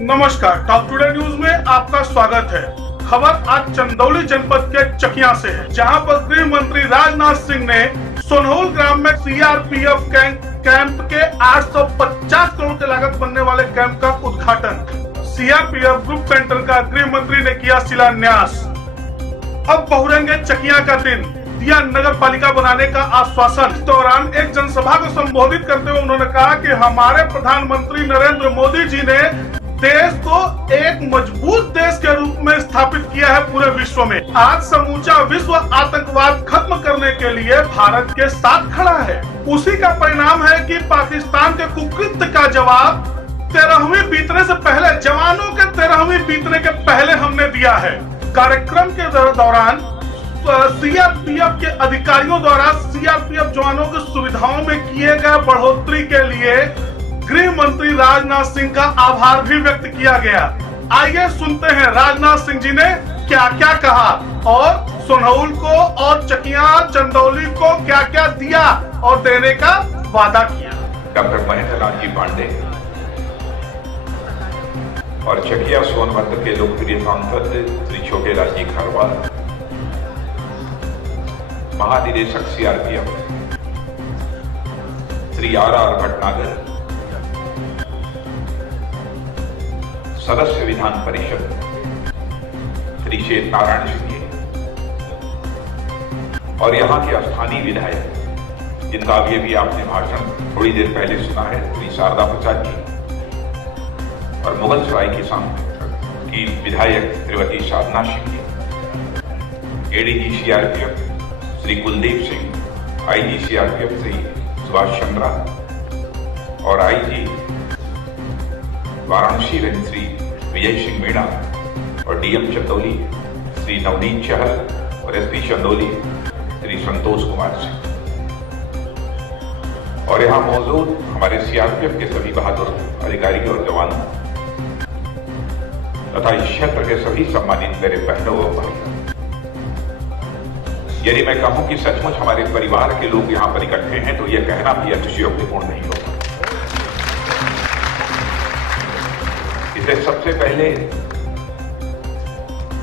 नमस्कार, top today news में आपका स्वागत है। खबर आज चंदौली जनपद के चकिया से है, जहां पर गृह मंत्री राजनाथ सिंह ने सोनहुल ग्राम में सीआरपीएफ कैंप के 850 करोड़ की लागत बनने वाले कैंप का उद्घाटन। सीआरपीएफ ग्रुप सेंटर का गृह मंत्री ने किया शिलान्यास। अब बहुरेंगे चकिया का दिन, दिया नगर पालिका बनाने का आश्वासन। इस दौरान एक जनसभा को संबोधित करते हुए उन्होंने कहा कि हमारे प्रधानमंत्री नरेंद्र मोदी जी ने देश को एक मजबूत देश के रूप में स्थापित किया है पूरे विश्व में। आज समूचा विश्व आतंकवाद खत्म करने के लिए भारत के साथ खड़ा है। उसी का परिणाम है कि पाकिस्तान के कुकृत्य का जवाब 13वीं बीतने से पहले, जवानों के 13वीं बीतने के पहले हमने दिया है। कार्यक्रम के दौरान सीआरपीएफ के अधिकारियों द्वारा सीआरपीएफ जवानों की सुविधाओं में किए गए बढ़ोतरी के लिए गृह मंत्री राजनाथ सिंह का आभार भी व्यक्त किया गया। आइए सुनते हैं राजनाथ सिंह जी ने क्या क्या कहा और सोनहुल को और चकिया चंदौली को क्या क्या दिया और देने का वादा किया। डॉक्टर महेंद्र नाथ जी पांडे और चकिया सोनभद्र के लोकप्रिय सांसद श्री छोटेलाल जी खरवाल, महानिदेशक सीआरपीएफ श्री आर भटनागर, सदस्य विधान परिषद श्री श्वेत नारायण सिंह और यहाँ के स्थानीय विधायक जिनका भी आपने भाषण थोड़ी देर पहले सुना है, श्री शारदा प्रसाद जी, और मुगल सराय की विधायक Shrimati Sadhana Singh ji, ADG CRPF Shri Kuldeep Singh, IG CRPF Shri Subhash Chandra और आईजी वाराणसी रेंज श्री विजय सिंह मीणा और डीएम चंदौली श्री नवनीत चहल और एसपी चंदौली श्री संतोष कुमार सिंह और यहाँ मौजूद हमारे सीआरपीएफ के सभी बहादुर अधिकारी और जवानों तथा इस क्षेत्र के सभी सम्मानित मेरे बहनों और भाइयों, यदि मैं कहूं कि सचमुच हमारे परिवार के लोग यहां पर इकट्ठे हैं तो यह कहना भी अतिशयोक्तिपूर्ण नहीं होगा। इसलिए सबसे पहले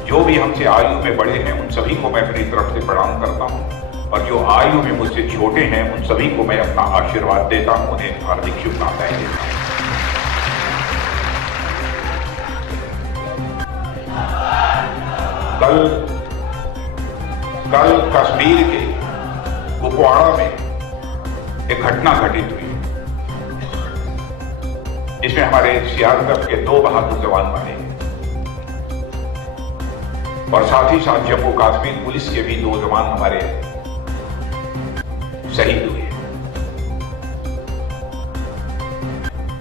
जो भी हमसे आयु में बड़े हैं उन सभी को मैं अपनी तरफ से प्रणाम करता हूं और जो आयु में मुझसे छोटे हैं उन सभी को मैं अपना आशीर्वाद देता हूं, उन्हें हार्दिक शुभकामनाएं देता हूं। कल कश्मीर के कुपवाड़ा में एक घटना घटित हुई जिसमें हमारे सीआरपीएफ के 2 बहादुर जवान मारे और साथ ही साथ जम्मू कश्मीर पुलिस के भी 2 जवान हमारे शहीद हुए।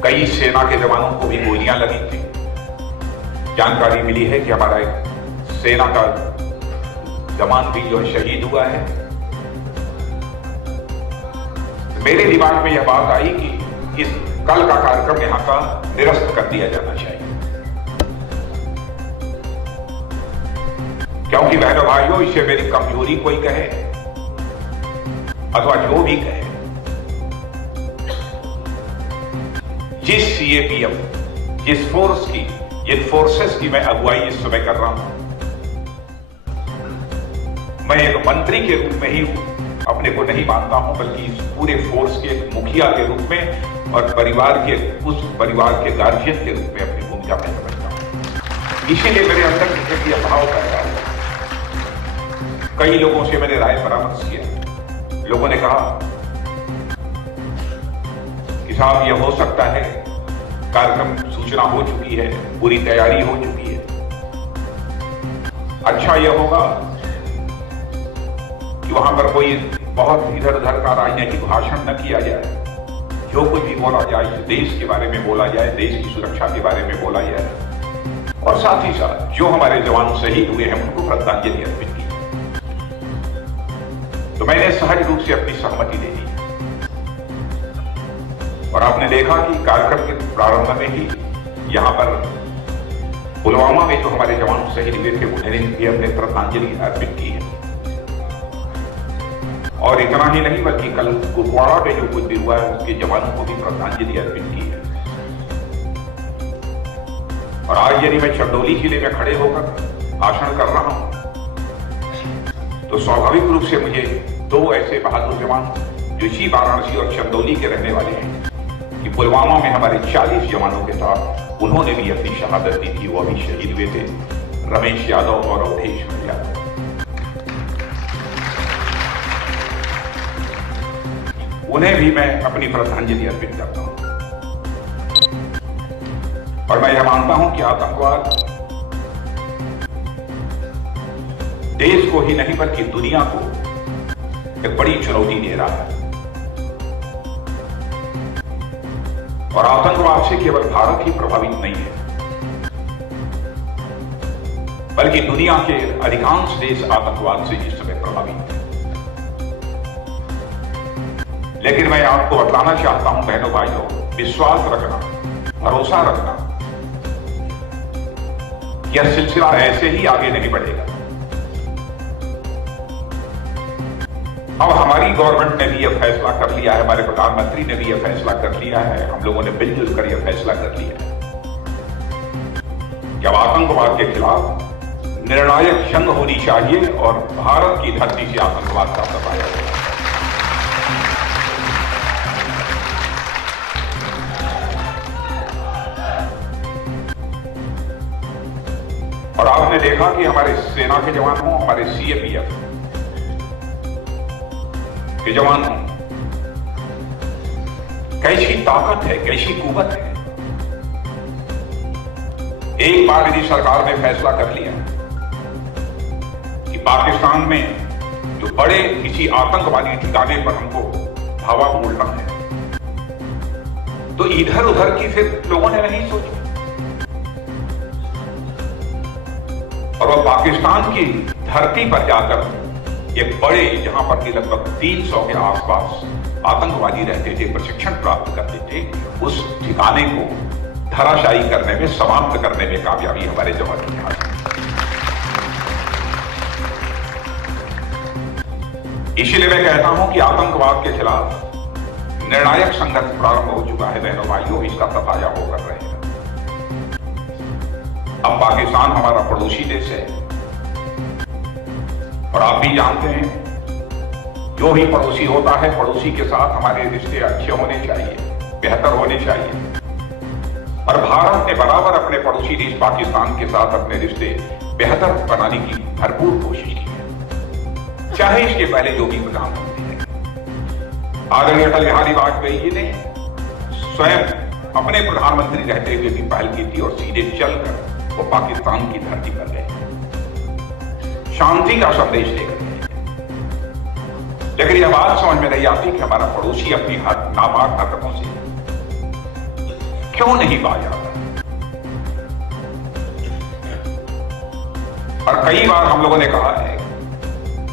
कई सेना के जवानों को भी गोलियां लगी थी। जानकारी मिली है कि हमारा एक सेना का जवान भी जो शहीद हुआ है। मेरे दिमाग में यह बात आई कि इस कल का कार्यक्रम यहां का निरस्त कर दिया जाना चाहिए, क्योंकि बहनों भाइयों, इसे मेरी कमजोरी कोई कहे अथवा जो भी कहे, जिस सीएपीएफ, जिस फोर्स की, जिन फोर्सेस की मैं अगुवाई इस समय कर रहा हूं, मैं एक मंत्री के रूप में ही अपने को नहीं मानता हूं, बल्कि इस पूरे फोर्स के एक मुखिया के रूप में और परिवार के उस परिवार के गार्जियन के रूप में अपनी भूमिका में समझता हूं। इसीलिए मेरे अंदर किसी अभाव पैदा हुआ। कई लोगों से मैंने राय परामर्श किया। लोगों ने कहा कि साहब यह हो सकता है, कार्यक्रम सूचना हो चुकी है, पूरी तैयारी हो चुकी है, अच्छा यह होगा कि वहां पर कोई बहुत इधर उधर का राजनीतिक भाषण न किया जाए, जो कुछ भी बोला जाए देश के बारे में बोला जाए, देश की सुरक्षा के बारे में बोला जाए और साथ ही साथ जो हमारे जवान शहीद हुए हैं उनको श्रद्धांजलि अर्पित की। तो मैंने सहज रूप से अपनी सहमति दे दी और आपने देखा कि कार्यक्रम के प्रारंभ में ही यहां पर पुलवामा में जो हमारे जवान शहीद हुए थे उन्हें भी हमने श्रद्धांजलि अर्पित की है। और इतना ही नहीं बल्कि कल कुपवाड़ा में जो कुछ भी हुआ है उसके जवानों को भी श्रद्धांजलि अर्पित की है। और आज यदि मैं चंदौली जिले में खड़े होकर भाषण कर रहा हूं तो स्वाभाविक रूप से मुझे दो ऐसे बहादुर जवान जो इसी वाराणसी और चंदौली के रहने वाले हैं कि पुलवामा में हमारे 40 जवानों के साथ उन्होंने भी अपनी शहादत दी थी, वो अभी शहीद हुए थे, रमेश यादव और अवधेश यादव। उन्हें भी मैं अपनी श्रद्धांजलि अर्पित करता हूं और मैं यह मानता हूं कि आतंकवाद देश को ही नहीं बल्कि दुनिया को एक बड़ी चुनौती दे रहा है और आतंकवाद से केवल भारत ही प्रभावित नहीं है बल्कि दुनिया के अधिकांश देश आतंकवाद से इस समय प्रभावित हैं। लेकिन मैं आपको बतलाना चाहता हूं बहनों भाइयों, विश्वास रखना, भरोसा रखना, यह सिलसिला ऐसे ही आगे नहीं बढ़ेगा। अब हमारी गवर्नमेंट ने भी यह फैसला कर लिया है, हमारे प्रधानमंत्री ने भी यह फैसला कर लिया है, हम लोगों ने मिलजुल कर यह फैसला कर लिया है कि अब आतंकवाद के खिलाफ निर्णायक जंग होनी चाहिए और भारत की धरती से आतंकवाद का सफाया होगा। और आपने देखा कि हमारे सेना के जवान हों, हमारे सीएपीएफ के जवान हों, कैसी ताकत है, कैसी कुवत है। एक बार यदि सरकार ने फैसला कर लिया कि पाकिस्तान में जो बड़े किसी आतंकवादी ठिकाने पर हमको धावा बोलना है तो इधर उधर की फिर लोगों ने नहीं सोची और वह पाकिस्तान की धरती पर जाकर एक बड़े जहां पर कि लगभग 300 के आसपास आतंकवादी रहते थे, प्रशिक्षण प्राप्त करते थे, उस ठिकाने को धराशायी करने में, समाप्त करने में कामयाबी हमारे जवानों ने हासिल की। इसीलिए मैं कहता हूं कि आतंकवाद के खिलाफ निर्णायक संघर्ष प्रारंभ हो चुका है बहनों भाइयों, इसका सफाया होकर रहेगा। अब पाकिस्तान हमारा पड़ोसी देश है और आप भी जानते हैं जो ही पड़ोसी होता है, पड़ोसी के साथ हमारे रिश्ते अच्छे होने चाहिए, बेहतर होने चाहिए और भारत ने बराबर अपने पड़ोसी देश पाकिस्तान के साथ अपने रिश्ते बेहतर बनाने की भरपूर कोशिश की है। चाहे इसके पहले जो भी प्रधानमंत्री है, आदरणीय अटल बिहारी वाजपेयी जी ने स्वयं अपने प्रधानमंत्री रहते हुए भी पहल की थी और सीधे चलकर वो पाकिस्तान की धरती पर गए, शांति का संदेश देकर गए। लेकिन यह बात समझ में नहीं आती कि हमारा पड़ोसी अपनी नापाक हरकतों से क्यों नहीं बाज आता। और कई बार हम लोगों ने कहा है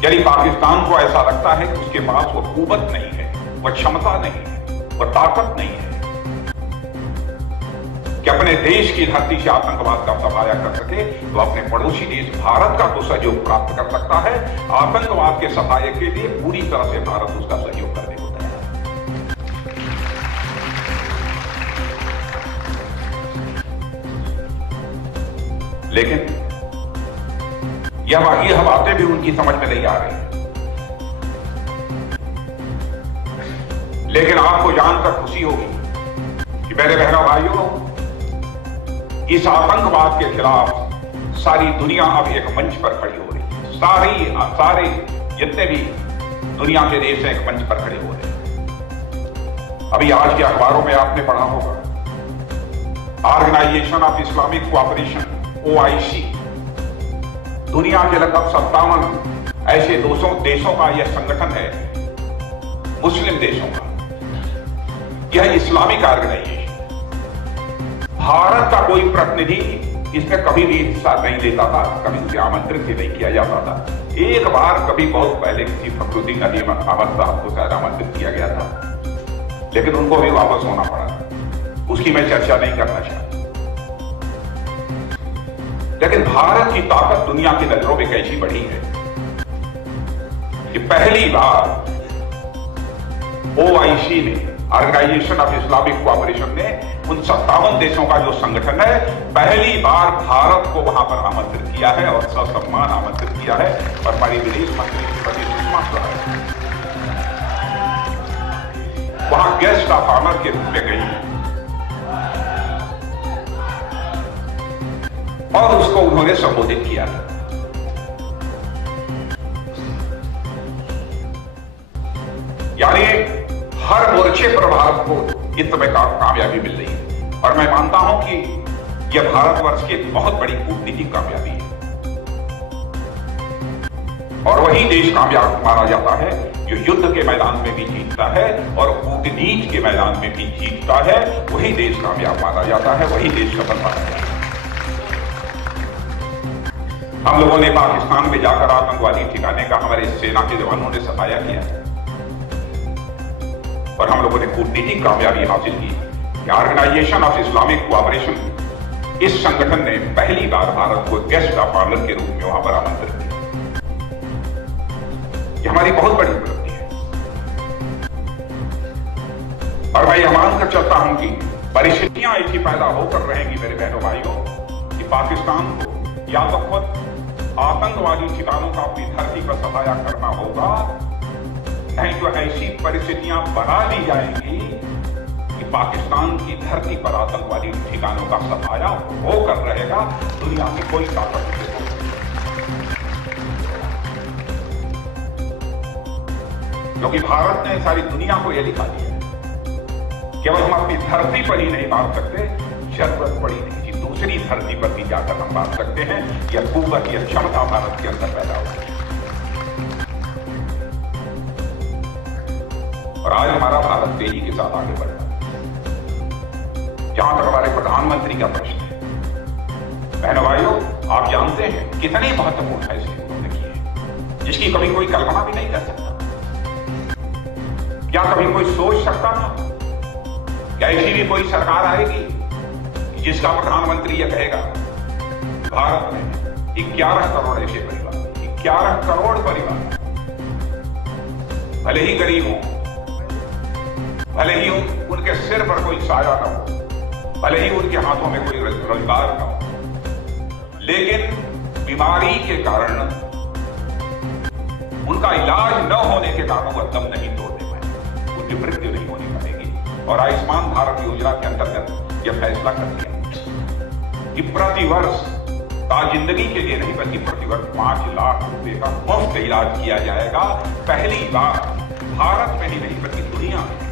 यदि पाकिस्तान को ऐसा लगता है कि उसके पास वो कुवत नहीं है, वो क्षमता नहीं है, वो ताकत नहीं है कि अपने देश की धरती से आतंकवाद का सफाया कर सके, तो अपने पड़ोसी देश भारत का तो सहयोग प्राप्त कर सकता है। आतंकवाद के सफाये के लिए पूरी तरह से भारत उसका सहयोग करने को तैयार है। लेकिन यह बातें भी उनकी समझ में नहीं आ रही। लेकिन आपको जानकर खुशी होगी कि मेरे बहनों भाइयों, इस आतंकवाद के खिलाफ सारी दुनिया अब एक मंच पर खड़ी हो रही है। सारे जितने भी दुनिया के देश हैं एक मंच पर खड़े हो रहे हैं। अभी आज के अखबारों में आपने पढ़ा होगा, organisation of Islamic cooperation OIC, दुनिया के लगभग 57 ऐसे देशों का यह संगठन है, मुस्लिम देशों का। यह इस्लामिक ऑर्गेनाइजेशन, भारत का कोई प्रतिनिधि इसमें कभी भी हिस्सा नहीं लेता था, कभी उसे आमंत्रित ही नहीं किया जाता था। एक बार कभी बहुत पहले किसी फखरुद्दीन अहमद साहब को शायद आमंत्रित किया गया था, लेकिन उनको भी वापस होना पड़ा। उसकी मैं चर्चा नहीं करना चाहता। लेकिन भारत की ताकत दुनिया की नजरों में कैसी बढ़ी है कि पहली बार OIC ने ऑर्गेनाइजेशन ऑफ इस्लामिक कोऑपरेशन ने उन 57 देशों का जो संगठन है, पहली बार भारत को वहां पर आमंत्रित किया है और ससम्मान आमंत्रित किया है। और हमारी विदेश मंत्री श्रीमती सुषमा स्वराज वहां गेस्ट ऑफ ऑनर के रूप में गई और उसको उन्होंने संबोधित किया। यानी हर मोर्चे पर भारत को इस समय कामयाबी मिल रही है और मैं मानता हूं कि यह भारतवर्ष की बहुत बड़ी कूटनीतिक कामयाबी है। और वही देश कामयाब माना जाता है जो युद्ध के मैदान में भी जीतता है और कूटनीति के मैदान में भी जीतता है। वही देश कामयाब माना जाता है, वही देश सफल माना जाता है। हम लोगों ने पाकिस्तान में जाकर आतंकवादी ठिकाने का हमारे सेना के जवानों ने सफाया किया और हम लोगों ने कूटनीतिक कामयाबी हासिल की कि ऑर्गेनाइजेशन ऑफ इस्लामिक कोऑपरेशन, इस संगठन ने पहली बार भारत को गेस्ट ऑफ ऑनर के रूप में वहां पर आमंत्रित किया। यह हमारी बहुत बड़ी उपलब्धि है और मैं यह मानकर चलता हूं कि परिस्थितियां ऐसी पैदा होकर रहेंगी मेरे बहनों भाइयों कि पाकिस्तान को या तो खुद आतंकवादी ठिकानों का अपनी धरती पर सफाया करना होगा, नहीं तो ऐसी परिस्थितियां बना ली जाएंगी कि पाकिस्तान की धरती पर आतंकवादी ठिकानों का सफाया होकर रहेगा। दुनिया की कोई ताकत नहीं होगी। क्योंकि भारत ने सारी दुनिया को यह दिखा दिया केवल हम अपनी धरती पर ही नहीं मार सकते, जरूरत पड़ी नहीं कि दूसरी धरती पर भी जाकर हम मार सकते हैं। यह कुव्वत, यह क्षमता भारत के अंदर पैदा होगी। और आज हमारा भारत तेजी के साथ आगे बढ़ रहा है। जहां तक हमारे प्रधानमंत्री का प्रश्न है, बहनों भाइयों, आप जानते हैं कितने महत्वपूर्ण फैसले उन्होंने किए जिसकी कभी कोई कल्पना भी नहीं कर सकता। क्या कभी कोई सोच सकता था क्या ऐसी भी कोई सरकार आएगी जिसका प्रधानमंत्री यह कहेगा भारत में 11 करोड़ ऐसे परिवार, 11 करोड़ परिवार, भले ही गरीब हो, भले ही उनके सिर पर कोई साया न हो, भले ही उनके हाथों में कोई रोजगार न हो, लेकिन बीमारी के कारण उनका इलाज न होने के कारण वह दम नहीं तोड़ने पाए, उनकी मृत्यु नहीं होनी पड़ेगी। और आयुष्मान भारत योजना के अंतर्गत यह फैसला कर दिया कि प्रतिवर्ष जिंदगी के लिए नहीं बल्कि प्रतिवर्ष 5 लाख रुपए का मुफ्त इलाज किया जाएगा। पहली बार भारत में ही नहीं बल्कि दुनिया में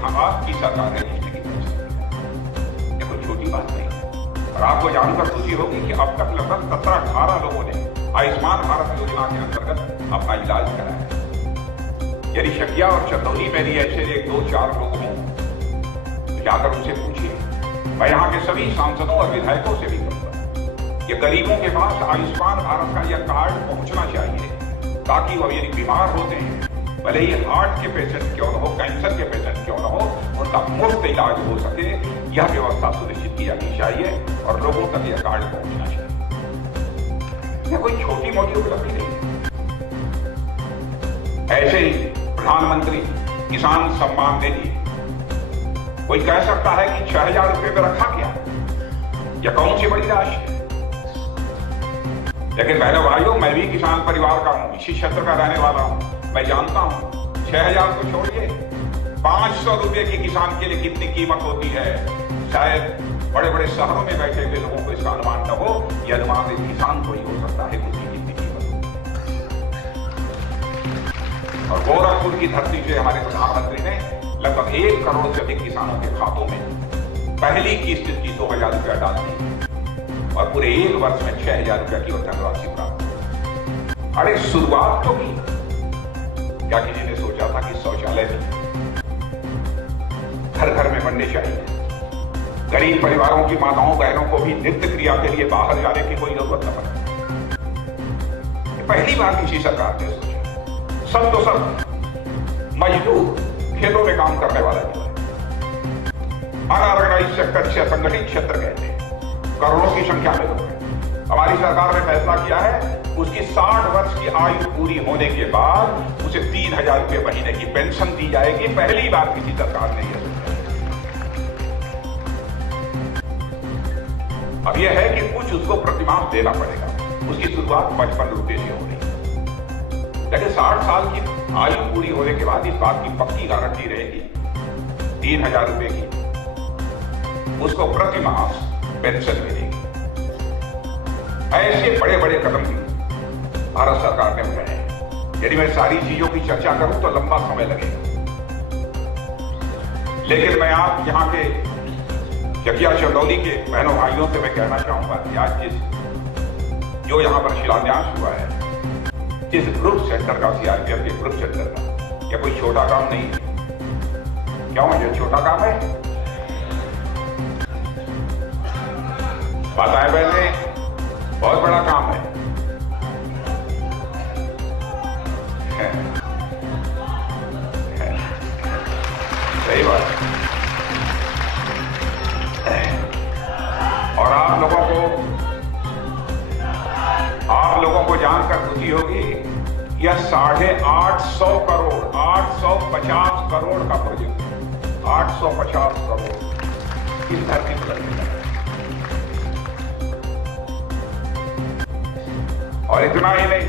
आपकी सरकार है जिसने की फैसला। यह कोई छोटी बात नहीं। और आपको जानकर खुशी होगी कि अब तक लगभग 17-18 लोगों ने आयुष्मान भारत योजना के अंतर्गत अपना इलाज कराया है। यदि शकिया और चंदौली में भी ऐसे 1-2-4 लोग हों तो जाकर उनसे पूछिए। मैं यहाँ के सभी सांसदों और विधायकों से भी कहूंगा कि गरीबों के पास आयुष्मान भारत का यह कार्ड पहुंचना चाहिए ताकि वह यदि बीमार होते हैं, भले ही हार्ट के पेशेंट क्यों न हो, कैंसर के पेशेंट क्यों न हो, उनका मुफ्त इलाज हो सके। यह व्यवस्था सुनिश्चित की जानी चाहिए और लोगों तक यह कार्ड पहुंचना चाहिए। यह कोई छोटी मोटी उपलब्धि नहीं है। ऐसे ही प्रधानमंत्री किसान सम्मान निधि, कोई कह सकता है कि 6,000 रुपए में रखा क्या, यह कौन सी बड़ी राशि है। लेकिन बहनों भाइयों, मैं भी किसान परिवार का हूं, इसी क्षेत्र का रहने वाला हूं। मैं जानता हूं 6,000 को छोड़िए, 500 रुपए की किसान के लिए कितनी कीमत होती है। शायद बड़े बड़े शहरों में बैठे हुए लोगों को इसका अनुमान न हो, यह अनुमान एक किसान को ही हो सकता है उसकी कितनी कीमत हो। और गोरखपुर की धरती से हमारे प्रधानमंत्री ने लगभग 1 करोड़ से अधिक किसानों के खातों में पहली किस्त की 2,000 रुपया डाल दी और पूरे 1 वर्ष में 6,000 रुपया की धनराशि प्राप्त। अरे शुरुआत तो की। क्या किसी ने सोचा था कि शौचालय भी घर घर में बनने चाहिए, गरीब परिवारों की माताओं बहनों को भी नित्य क्रिया के लिए बाहर जाने की कोई जरूरत न पड़े। पहली बार किसी सरकार ने सोचा। सब तो सब मजदूर, खेतों में काम करने वाला जो है, अनऑर्गेनाइज्ड सेक्टर से असंगठित क्षेत्र कहते हैं, करोड़ों की संख्या में लोग हैं। हमारी सरकार ने फैसला किया है उसकी 60 वर्ष की आयु पूरी होने के बाद उसे 3,000 रुपये महीने की पेंशन दी जाएगी। पहली बार किसी सरकार ने यह सोचा। अब यह है कि कुछ उसको प्रतिमाह देना पड़ेगा। उसकी शुरुआत 55 रुपये से हो रही है, लेकिन 60 साल की आयु पूरी होने के बाद इस बात की पक्की गारंटी रहेगी 3,000 रुपये की उसको प्रतिमाह पेंशन मिलेगी। ऐसे बड़े बड़े कदम भी भारत सरकार ने उठाए हैं। यदि मैं सारी चीजों की चर्चा करूं तो लंबा समय लगेगा, लेकिन मैं आप यहां के चकिया चंदौली के बहनों भाइयों से मैं कहना चाहूंगा कि आज जो यहां पर शिलान्यास हुआ है इस ग्रुप सेंटर का, सीआरपीएफ के ग्रुप सेंटर का, यह कोई छोटा काम नहीं है। क्यों यह छोटा काम है? बताएं पहले, बहुत बड़ा काम है। सही बात। और आप लोगों को जानकर खुशी होगी, यह 850 करोड़ 850 करोड़ का प्रोजेक्ट है। 850 करोड़ इस धरती पर लगेगा। और इतना ही नहीं,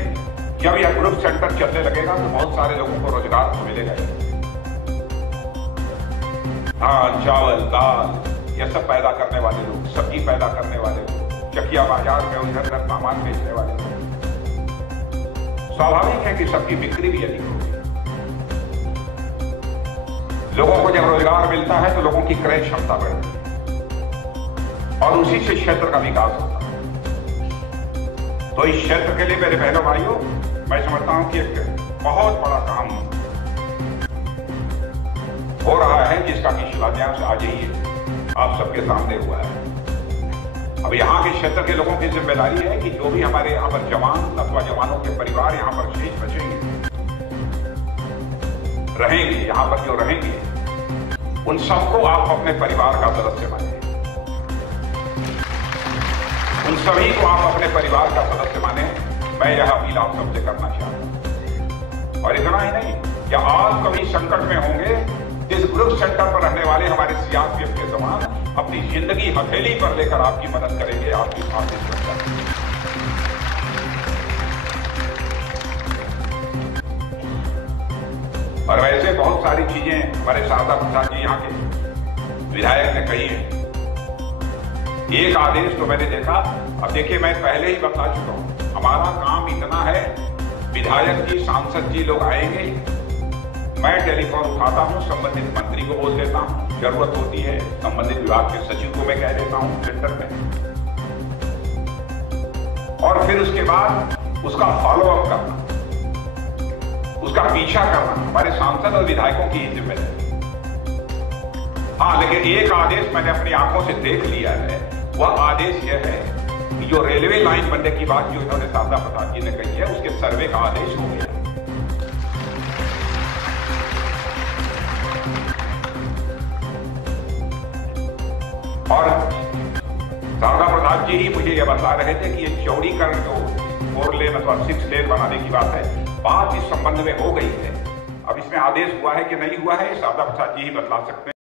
जब यह ग्रुप सेंटर चलने लगेगा तो बहुत सारे लोगों को रोजगार तो मिलेगा। धान, चावल, दाल, यह सब पैदा करने वाले लोग, सब्जी पैदा करने वाले लोग, चकिया बाजार में उधर उधर सामान बेचने वाले लोग, स्वाभाविक है कि सबकी बिक्री भी अधिक होगी। लोगों को जब रोजगार मिलता है तो लोगों की क्रय क्षमता बढ़ती है और उसी से क्षेत्र का विकास होता है। तो इस क्षेत्र के लिए मेरे बहनों भाइयों, मैं समझता हूं कि एक बहुत बड़ा काम हो रहा है, जिसका कि शिलान्यास आज ही आप सबके सामने हुआ है। अब यहाँ के क्षेत्र के लोगों की जिम्मेदारी है कि जो भी हमारे यहाँ पर जवान अथवा जवानों के परिवार यहाँ पर शेष बचेंगे, रहेंगे, यहाँ पर जो रहेंगे, उन सबको आप अपने परिवार का सदस्य माने। उन सभी को आप अपने परिवार का सदस्य माने। मैं यह अपील आप सबसे करना चाहता हूं। और इतना ही नहीं, क्या आप कभी संकट में होंगे, इस ग्रुप सेंटर पर रहने वाले हमारे सीआरपीएफ के जवान अपनी जिंदगी हथेली पर लेकर आपकी मदद करेंगे, आपकी साथ करेंगे। और वैसे बहुत सारी चीजें हमारे शारदा प्रसाद जी यहाँ के विधायक ने कही है। एक आदेश तो मैंने देखा, अब देखिए मैं पहले ही बता चुका हूं, हमारा काम इतना है, विधायक जी, सांसद जी लोग आएंगे, मैं टेलीफोन उठाता हूं, संबंधित मंत्री को बोल देता हूं, जरूरत होती है संबंधित विभाग के सचिव को मैं कह देता हूं सेंटर में, और फिर उसके बाद उसका फॉलोअप करना, उसका पीछा करना हमारे सांसद और विधायकों की जिम्मेदारी। हाँ, लेकिन एक आदेश मैंने अपनी आंखों से देख लिया है। वह आदेश यह है कि जो रेलवे लाइन बनने की बात जो इन्होंने शारदा प्रसाद जी ने कही है, उसके सर्वे का आदेश हो गया। और शारदा प्रसाद जी ही मुझे यह बता रहे थे कि ये चौड़ीकरण जो 4 लेन अथवा 6 लेन बनाने की बात है, बात इस संबंध में हो गई है। अब इसमें आदेश हुआ है कि नहीं हुआ है, शारदा प्रसाद जी ही बतला सकते हैं।